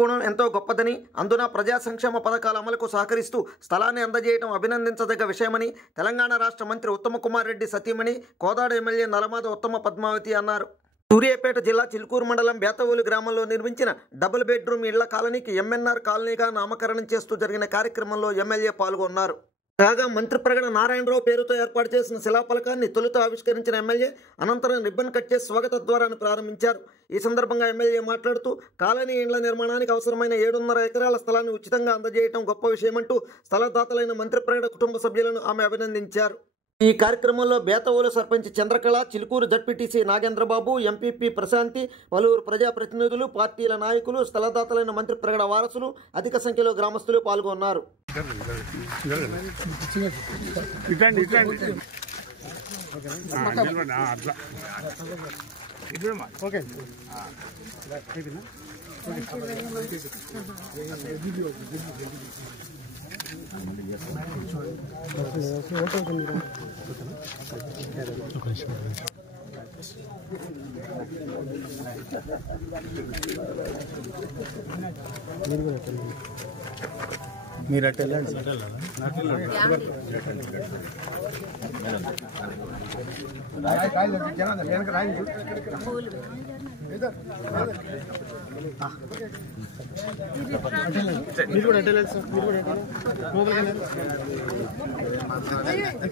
గుణం ఎంతో గొప్పదని, అందున ప్రజా సంక్షేమ పథకాల అమలుకు సహకరిస్తూ స్థలాన్ని అందజేయడం అభినందించదగ్గ విషయమని తెలంగాణ రాష్ట్ర మంత్రి ఉత్తమ కుమార్ రెడ్డి సతీమణి కోదాడ ఎమ్మెల్యే నలమాద ఉత్తమ పద్మావతి అన్నారు. సూర్యాపేట జిల్లా చిలుకూరు మండలం బేతవోలు గ్రామంలో నిర్మించిన డబుల్ బెడ్రూమ్ ఇళ్ల కాలనీకి ఎంఎన్ఆర్ కాలనీగా నామకరణం చేస్తూ జరిగిన కార్యక్రమంలో ఎమ్మెల్యే పాల్గొన్నారు. కాగా మంత్రి ప్రగడ నారాయణరావు పేరుతో ఏర్పాటు చేసిన శిలాఫలకాన్ని తొలుత ఆవిష్కరించిన ఎమ్మెల్యే అనంతరం రిబ్బన్ కట్ చేసి స్వాగత ద్వారాన్ని ప్రారంభించారు. ఈ సందర్భంగా ఎమ్మెల్యే మాట్లాడుతూ కాలనీ ఇండ్ల నిర్మాణానికి అవసరమైన 7.5 ఎకరాల స్థలాన్ని ఉచితంగా అందజేయడం గొప్ప విషయమంటూ స్థలదాతలైన మంత్రి ప్రగడ కుటుంబ సభ్యులను ఆమె అభినందించారు. ఈ కార్యక్రమంలో బేతవోలు సర్పంచ్ చంద్రకళ, చిలుకూరు జడ్పీటీసీ నాగేంద్రబాబు, ఎంపీపీ ప్రశాంతి, పలువురు ప్రజాప్రతినిధులు, పార్టీల నాయకులు, స్థలదాతలైన మంత్రి ప్రగడ వారసులు, అధిక సంఖ్యలో గ్రామస్తులు పాల్గొన్నారు. మీరు అట్లా వెళ్ళండి. మీరు కూడా అటెండ్ సార్, మీరు కూడా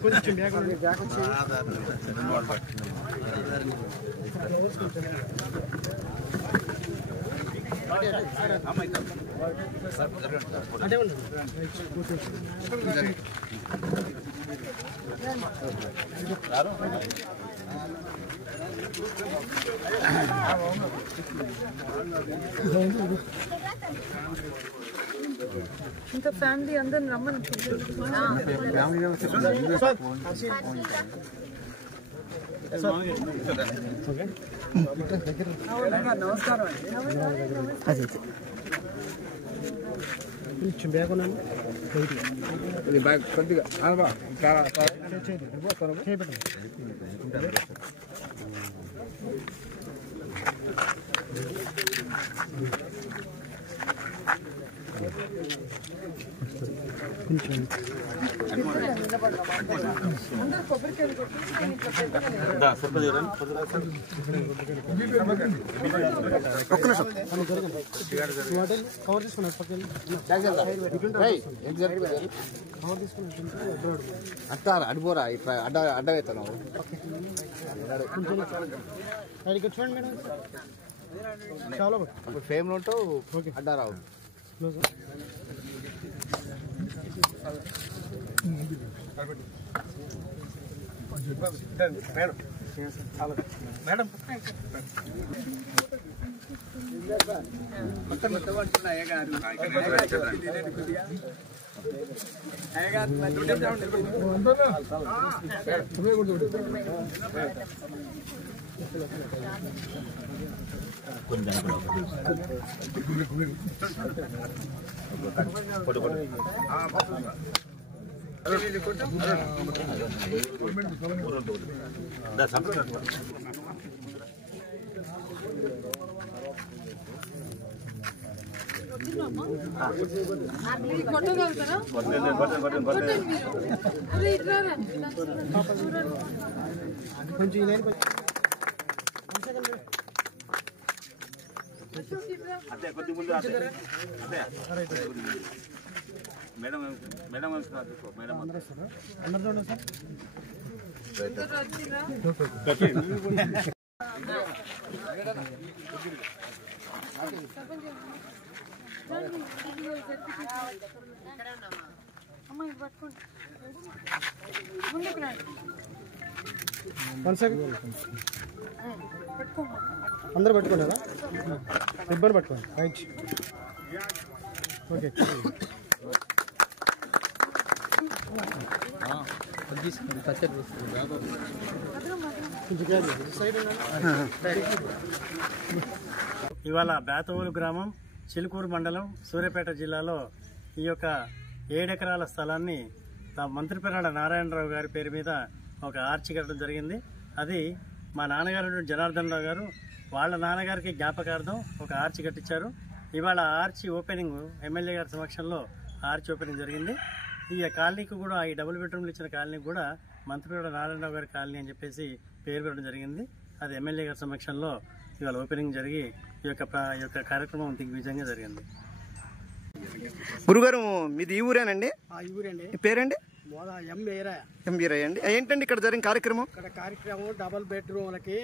కొంచెం బ్యాగ్ అదే ఉండండి. ఇంకా ఫ్యామిలీ అందరిని రమ్మని నమస్కారం. కొంచెం బ్యాగ్ ఉన్నాను బ్యాగ్ కొద్దిగా కవర్ తీసుకున్నారు అంటారా అడిపోరా ఇట్లా అడ్డవుతాను చూడండి మేడం. చాలా ఫ్రేమ్లో ఉంటావు అడ్డా రావు. మేడం కొట్టగలుగుతారా? కొంచెం మేడం మేడం మేడం అందరు చూడండి సార్. అమ్మాయి పట్టుకోండి, ముందుకు రండి. అందరూ పట్టుకున్నారా? ఇబ్బంది పట్టుకోండి. రైట్. ఓకే. ఇవాళ బేతవోలు గ్రామం, చిలుకూరు మండలం, సూర్యాపేట జిల్లాలో ఈ యొక్క 7 ఎకరాల స్థలాన్ని మంత్రి ప్రగడ నారాయణరావు గారి పేరు మీద ఒక ఆర్చి కట్టడం జరిగింది. అది మా నాన్నగారు జనార్దన్ రావు గారు వాళ్ళ నాన్నగారికి జ్ఞాపకార్థం ఒక ఆర్చి కట్టించారు. ఇవాళ ఆర్చి ఓపెనింగ్ ఎమ్మెల్యే గారి సమక్షంలో ఆర్చి ఓపెనింగ్ జరిగింది. ఈ కాలనీకి కూడా ఈ డబుల్ బెడ్రూమ్లు ఇచ్చిన కాలనీకి కూడా మంత్రిపేట నారాయణరావు గారి కాలనీ అని చెప్పేసి పేరు పెట్టడం జరిగింది. అది ఎమ్మెల్యే గారి సమక్షంలో ఇవాళ ఓపెనింగ్ జరిగి ఈ యొక్క కార్యక్రమం దిగ్విజయంగా జరిగింది. గురుగారు మీది ఈ ఊరేనండి? ఈ ఊరండి. మీ పేరండి? ఎంబీరయ్య అండి. ఏంటండి ఇక్కడ జరిగిన కార్యక్రమం? ఇక్కడ కార్యక్రమం డబల్ బెడ్రూమ్లకి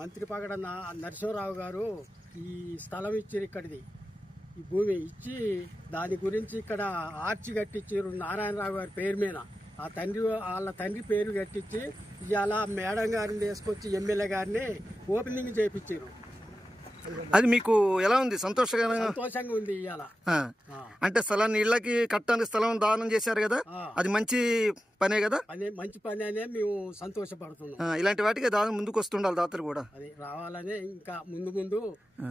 మంత్రి పగడ నరసింహరావు గారు ఈ స్థలం ఇచ్చారు. ఇక్కడిది ఈ భూమి ఇచ్చి దాని గురించి ఇక్కడ ఆర్చి కట్టించారు నారాయణరావు గారి పేరు మీద. వాళ్ళ తండ్రి పేరు కట్టించి ఇవాళ మేడం గారిని తీసుకొచ్చి ఎమ్మెల్యే గారిని ఓపెనింగ్ చేయించారు. అది మీకు ఎలా ఉంది? సంతోషంగా ఉంది. ఇవాళ అంటే స్థలాన్ని ఇళ్ళకి కట్టడానికి స్థలం దానం చేశారు కదా, అది మంచి పనే కదా? మంచి పని అనే మేము సంతోషపడుతున్నాం. ఇలాంటి వాటికి దాని ముందుకు వస్తుండాలి దాతలు కూడా. అది రావాలనే ఇంకా ముందు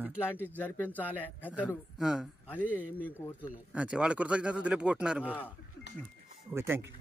ఇట్లాంటి జరిపించాలి పెద్దలు అని మేము కోరుతున్నాం. వాళ్ళ కృతజ్ఞతలు తెలుపుకుంటున్నారు మీరు. Okay, thank you.